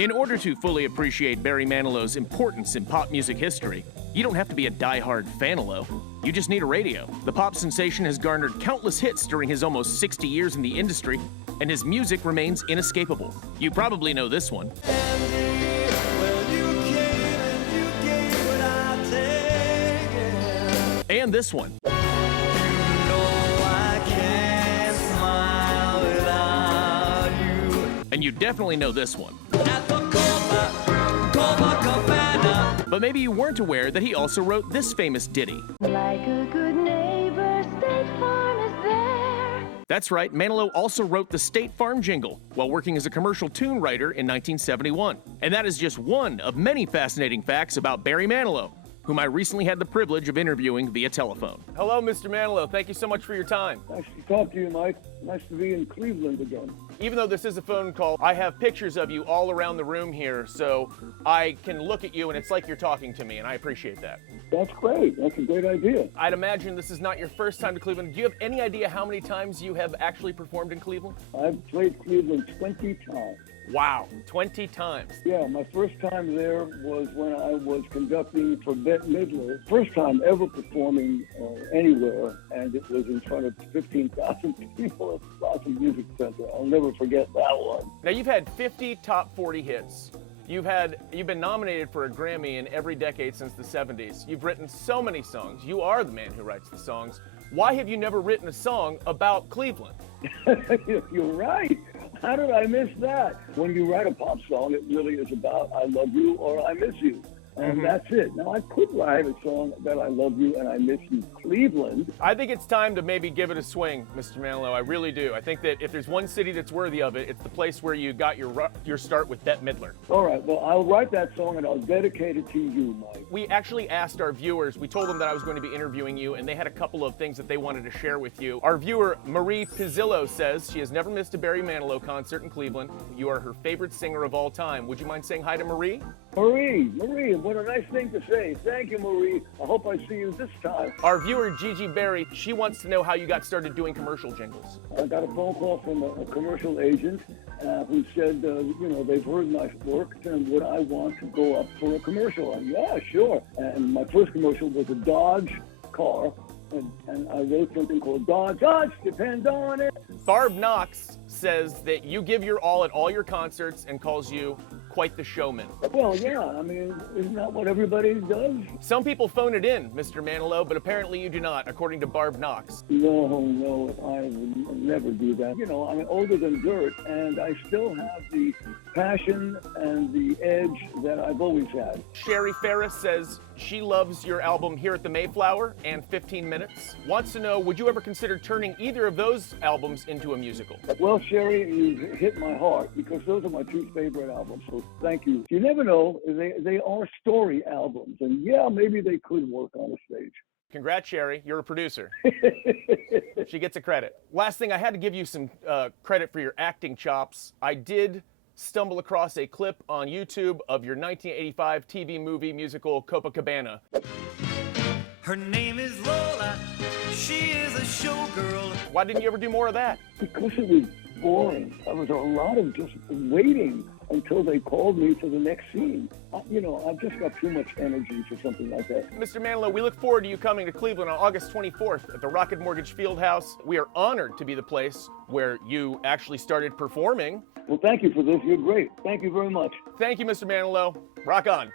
In order to fully appreciate Barry Manilow's importance in pop music history, you don't have to be a die-hard Fanilow. You just need a radio. The pop sensation has garnered countless hits during his almost 60 years in the industry, and his music remains inescapable. You probably know this one. Mandy, well, you came and you gave what I take. And this one. You know I can't smile without you. And you definitely know this one. At the Copacabana. But maybe you weren't aware that he also wrote this famous ditty. Like a good neighbor, State Farm is there. That's right, Manilow also wrote the State Farm jingle while working as a commercial tune writer in 1971. And that is just one of many fascinating facts about Barry Manilow, whom I recently had the privilege of interviewing via telephone. Hello, Mr. Manilow. Thank you so much for your time. Nice to talk to you, Mike. Nice to be in Cleveland again. Even though this is a phone call, I have pictures of you all around the room here, so I can look at you and it's like you're talking to me, and I appreciate that. That's great. That's a great idea. I'd imagine this is not your first time to Cleveland. Do you have any idea how many times you have actually performed in Cleveland? I've played Cleveland 20 times. Wow, 20 times. Yeah, my first time there was when I was conducting for Bette Midler. First time ever performing anywhere, and it was in front of 15,000 people at the Blossom Music Center. I'll never forget that one. Now, you've had 50 top 40 hits. You've been nominated for a Grammy in every decade since the 70s. You've written so many songs. You are the man who writes the songs. Why have you never written a song about Cleveland? You're right. How did I miss that? When you write a pop song, it really is about I love you or I miss you. And that's it. Now, I could write a song that I love you and I miss you, Cleveland. I think it's time to maybe give it a swing, Mr. Manilow. I really do. I think that if there's one city that's worthy of it, it's the place where you got your start with Bette Midler. All right. Well, I'll write that song and I'll dedicate it to you, Mike. We actually asked our viewers, we told them that I was going to be interviewing you, and they had a couple of things that they wanted to share with you. Our viewer, Marie Pizzillo, says she has never missed a Barry Manilow concert in Cleveland. You are her favorite singer of all time. Would you mind saying hi to Marie? Marie, what a nice thing to say. Thank you, Marie. I hope I see you this time. Our viewer, Gigi Berry, she wants to know how you got started doing commercial jingles. I got a phone call from a commercial agent who said, they've heard my work and would I want to go up for a commercial? And yeah, sure. And my first commercial was a Dodge car, and I wrote something called Dodge, depends on it. Barb Knox says that you give your all at all your concerts and calls you quite the showman. Well, yeah, I mean, isn't that what everybody does? Some people phone it in, Mr. Manilow, but apparently you do not, according to Barb Knox. No, I would never do that. You know, I'm older than dirt, and I still have the passion and the edge that I've always had. Sherry Ferris says she loves your album Here at the Mayflower and 15 Minutes. Wants to know, would you ever consider turning either of those albums into a musical? Well, Sherry, you hit my heart, because those are my two favorite albums, so thank you. You never know, they are story albums, and yeah, maybe they could work on a stage. Congrats, Sherry. You're a producer. She gets a credit. Last thing, I had to give you some credit for your acting chops. I did stumble across a clip on YouTube of your 1985 TV movie musical Copacabana. Her name is Lola. She is a showgirl. Why didn't you ever do more of that? Because it was boring. There was a lot of just waiting until they called me for the next scene. I've just got too much energy for something like that. Mr. Manilow, we look forward to you coming to Cleveland on August 24th at the Rocket Mortgage Fieldhouse. We are honored to be the place where you actually started performing. Well, thank you for this. You're great. Thank you very much. Thank you, Mr. Manilow. Rock on.